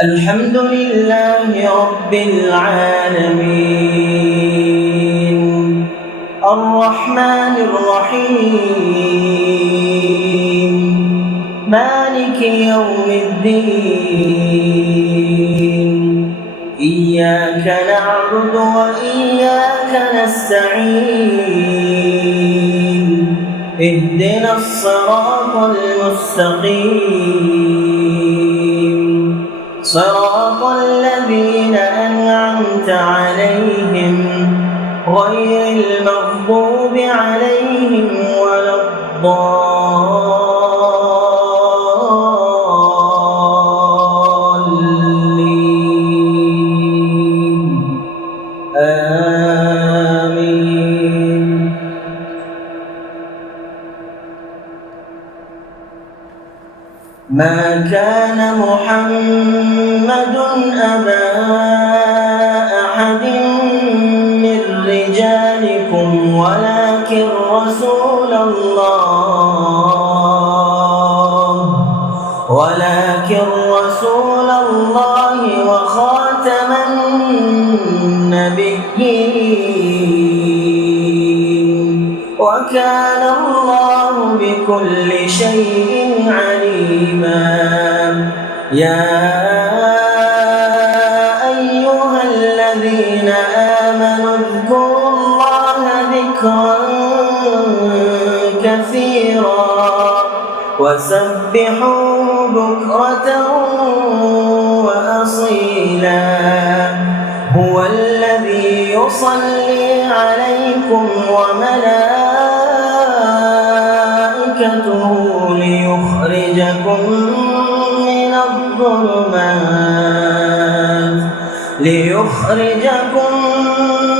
الحمد لله رب العالمين الرحمن الرحيم مالك يوم الدين إياك نعبد وإياك نستعين اهدنا الصراط المستقيم صراط الذين أنعمت عليهم غير المغضوب عليهم ولا الضالين آمين. ما كان محمد أبا أحد من رجالكم ولكن رسول الله وخاتم النبيين وكان الله بكل شيء عليما. يا أيها الذين آمنوا اذكروا الله ذكرا كثيرا وسبحوه بكرة وأصيلا. هو الذي يصلي عليكم وملائكته ليخرجكم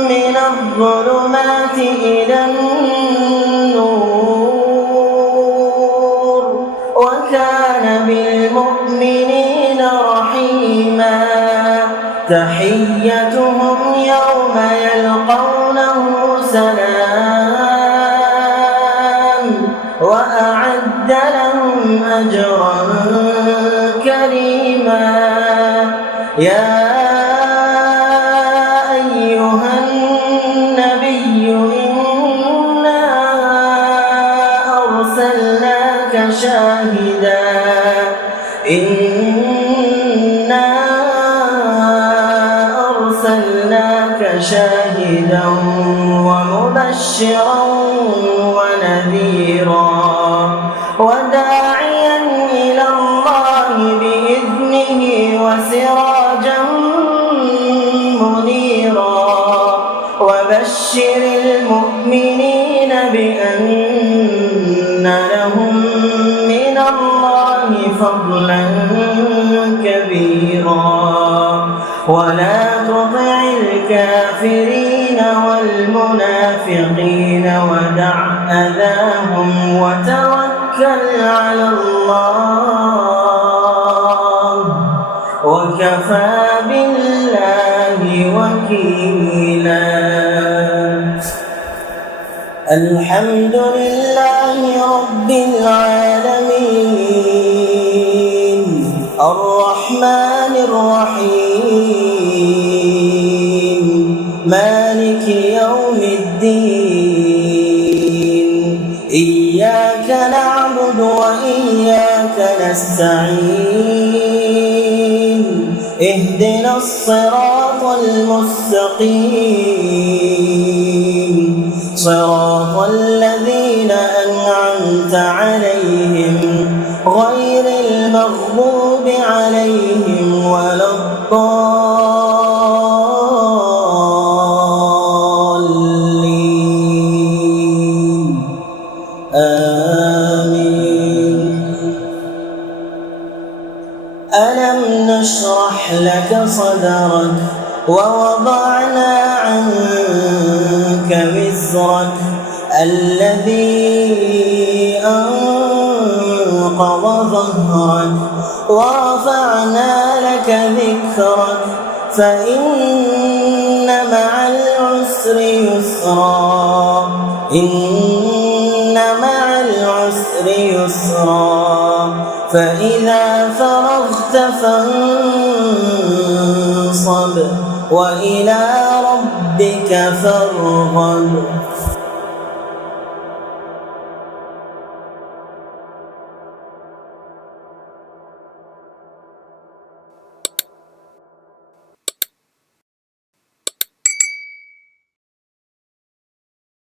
من الظلمات إلى النور وكان بالمؤمنين رحيما. تحيتهم يوم يلقونه سلام وأعد لهم أجرا كريما. يا أيها النبي إنا أرسلناك شاهدا ومبشرا ونذيرا وداعيا إلى الله بإذنه وسراجا منيرا. وبشر المؤمنين بأن لهم من الله فضلا كبيرا. ولا تطع الكافرين والمنافقين ودع أذاهم وتوكل على الله وكفى بالله وكيلا. الحمد لله رب العالمين الرحمن الرحيم مالك يوم الدين إياك نعبد وإياك نستعين اهدنا الصراط المستقيم صراط الذين أنعمت عليهم غير المغضوب عليهم ولا الضالين آمين. ألم نشرح لك صدرك ووضعنا عنك وزرك الذي أنقض ظهرك ورفعنا لك ذكرك فإن مع العسر يسرا إن مع العسر يسرا فإذا فرغت فرغت فانصب وإلى ربك فارغب.